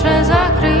очі закрий.